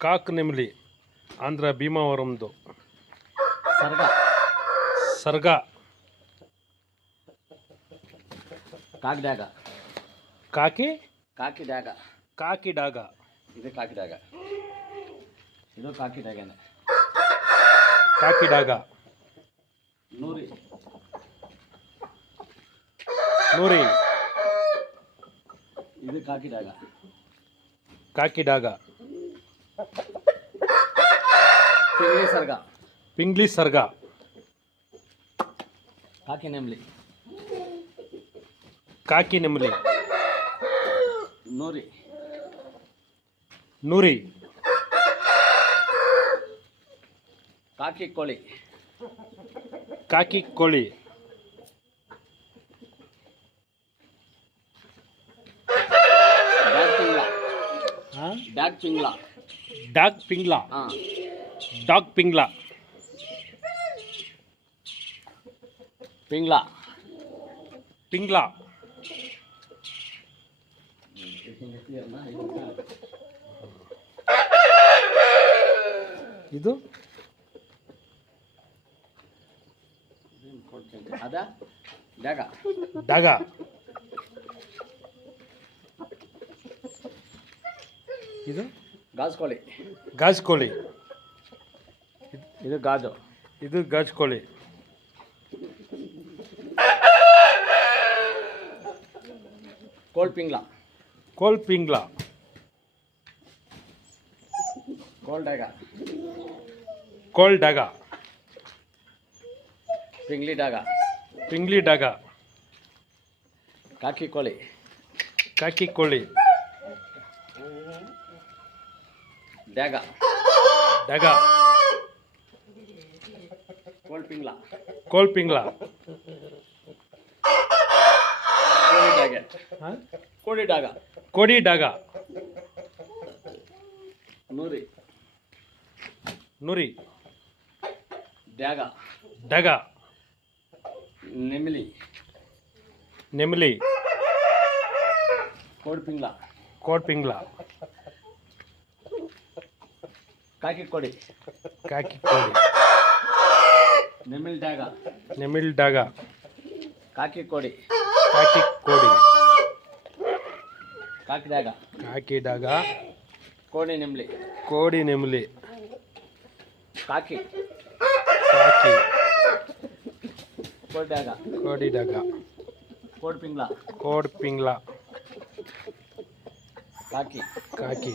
Cock ನೆಮಲಿ Andhra ಭೀಮಾವರಂದು. ಸರ್ಗ ಸರ್ಗ ಕಾಕಿ ಡ್ಯಾಗ ಕಾಕಿ ಕಾಕಿ ಡ್ಯಾಗ ಕಾಕಿ ಡಾಗ ಇದು ಕಾಕಿ ಡ್ಯಾಗ ಇದು ಕಾಕಿ ಡ್ಯಾಗನೆ ಕಾಕಿ ಡಾಗ ನೂರಿ ನೂರಿ ಇದು ಕಾಕಿ ಡ್ಯಾಗ ಕಾಕಿ ಡಾಗ ಪಿಂಗ್ಲಿ ಸರ್ಗ ಪಿಂಗ್ಲಿ ಸರ್ಗ ಕಾಕಿ ನೆಮ್ಲಿ ಕಾಕಿ ನೆಮಲಿ ನೂರಿ ನೂರಿ ಕಾಕಿ ಕೋಳಿ ಕಾಕಿ ಕೋಳಿ ಡ್ಯಾಗ್ ಪಿಂಗ್ಲ ಡ್ಯಾಗ್ ಪಿಂಗ್ಲ ಡಾಗ್ ಪಿಂಗ್ಲಾ ಹಾಂ ಡಾಗ್ ಪಿಂಗ್ಲಾ ಪಿಂಗ್ಲ ಪಿಂಗ್ಲಾ ಇದು ಅದ ಡ್ಯಾಗ ಡಾಗ ಇದು ಗಾಜ್ ಕೋಳಿ ಗಾಜ್ ಕೋಳಿ ಇದು ಗಾಜು ಇದು ಗಾಜ್ ಕೋಳಿ ಕೋಳ್ ಪಿಂಗ್ಲ ಕೋಲ್ ಪಿಂಗ್ಲಾ ಕೋಳ್ ಡ್ಯಾಗ ಕೋಲ್ ಡಾಗ ಪಿಂಗ್ಲಿ ಡ್ಯಾಗ ಪಿಂಗ್ಲಿ ಡಾಗ ಕಾಕಿ ಕೋಳಿ ಕಾಕಿ ಕೋಳಿ ಡ್ಯಾಗ ಡಾಗ ಕೋಳ್ ಪಿಂಗ್ಲ ಕೋಲ್ ಪಿಂಗ್ಲಾ ಕೋಳಿ ಡ್ಯಾಗ ಹಾಂ ಕೋಳಿ ಡ್ಯಾಗ ಕೋಡಿ ಡಾಗ ನೂರಿ ನುರಿ ಡ್ಯಾಗ ಡಗ ನೆಮಿಲಿ ನೆಮಲಿ ಕೋಳ್ ಪಿಂಗ್ಲ ಕೋಡ್ ಪಿಂಗ್ಲಾ ಕಾಕಿ ಕೋಳಿ ಕಾಕಿ ಕೋಳಿ ನೆಮಿಲ್ ಡ್ಯಾಗ ನೆಮಿಲ್ ಡಾಗ ಕಾಕಿ ಕೋಳಿ ಕಾಕಿ ಕೋಡಿ ಕಾಕಿ ಡ್ಯಾಗ ಕಾಕಿ ಡಾಗ ಕೋಳಿ ನೆಮ್ಲಿ ಕೋಡಿ ನೆಮಲಿ ಕಾಕಿ ಕಾಕಿ ಕೋಳ್ ಡ್ಯಾಗ ಕೋಡಿ ಡಾಗ ಕೋಳ್ ಪಿಂಗ್ಲ ಕೋಡ್ ಪಿಂಗ್ಲಾ ಕಾಕಿ ಕಾಕಿ